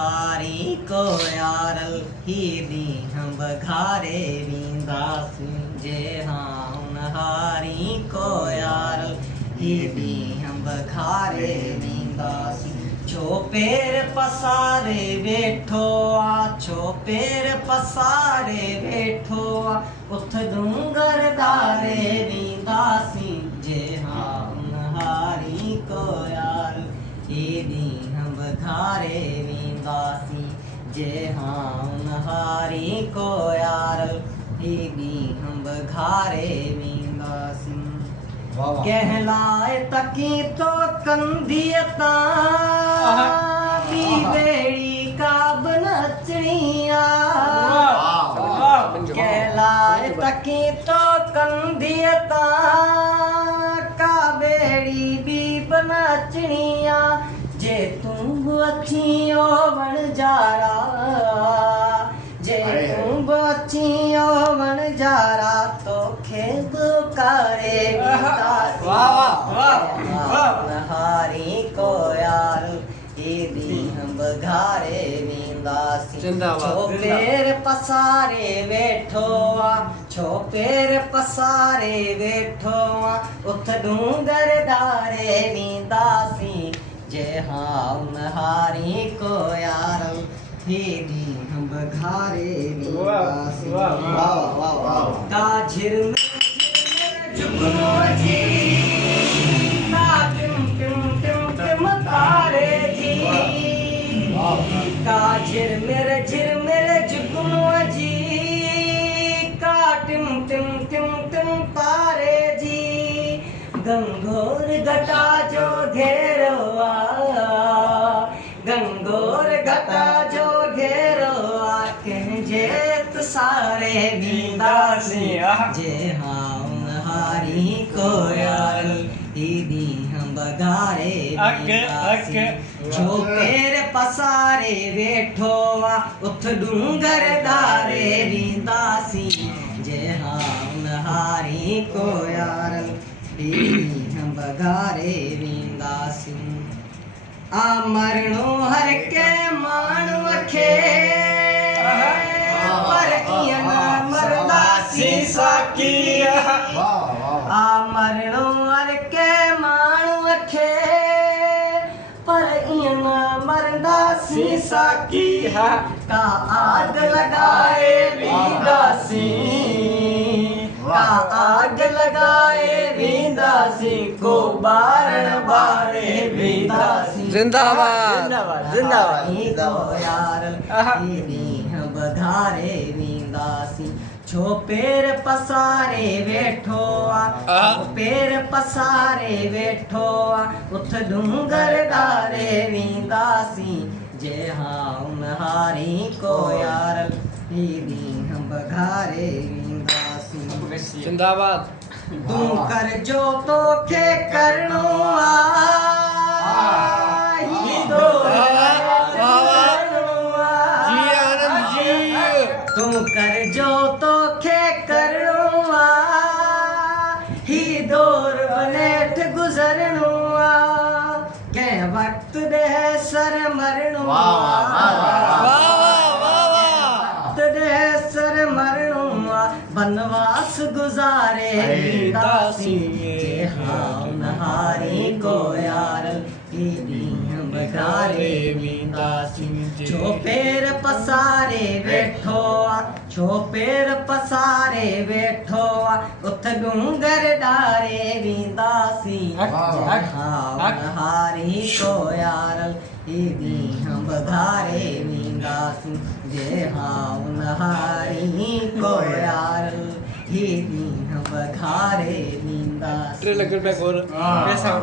हारी को यारल ही दी हम बघारे वींदासी जे हाँ हारी को यारल ही दी हम बघारे वींदासी छो पैर पसारे वेठो आ छो पैर पसारे वेठो आ उथ डूंगर दारे वींदासी जे हाँ हारी को यारल ही दी हम बघारे वींदासी जे हाँ हारी को यारल ही दी हम बघारे वींदासी कहलाए तकी तो कंदियता बेड़ी का बनचड़िया कहलाए तकी तो कंदियता का बेड़ी भी बनचड़िया जे तुम अखियों बन जारा जे तुम बचियो बन जारा तो खेद करे हारी को यार दी हम बघारे वींदासी छो पैर पसारे वेठो आ छो पैर पसारे वेठो आ उथ डूंगर दारे वींदासी जे हाँ हारी को यार ही दी हम बघारे वींदासी काझिर में जुगनू जी का टिम टिम टिम टिम तारे जी काझिर मेरे जुगनू जी का टिम टिम टिम टिम तारे जी गंगोर घटा जो घेरो गंगोर घटा जो घेरो जेत सारे वींदासी जे हाँ हारी को यार दीदी हम बघारे वींदासी छो पैर पसारे वेठो आ उथ डूंगर दारे वींदासी जे हाँ हारी को यार दीदी हम बघारे वींदासी आ मरणो हर के माण्हू खे पर इयं मरदासी साकी आ मरणो हर के माण्हू खे पर इयं मरदासी साकी का आग लगाए वींदासी का आग लगाए वींदासी को बारण बारे वींदासी जिंदाबाद जिंदाबाद यार दीदी हम बघारे वींदासी छो पैर पसारे वेठो आ छो पैर पसारे वेठो आ उथ डूंगर दारे वींदासी जे हाँ हारी को यार दीदी हम बघारे वींदासी जिंदाबाद तू कर जो तो के करनो तू कर जो तो के करनो ही दौर बनेठ गुजरनो के वक्त दे सर मरनो सर मरणो बनवास गुजारे वींदासी जे हाँ हारी को यार दीदी हम बघारे वींदासी छो पैर पसारे वेठो आ छो पैर पसारे वेठो आ उथ डूंगर डारे वींदासी जे हाँ हारी को यार दीदी हम बघारे वींदासी जे हाँ हारी को यार दीदी हम बघारे वींदासी ट्रेलर बैक और पैसा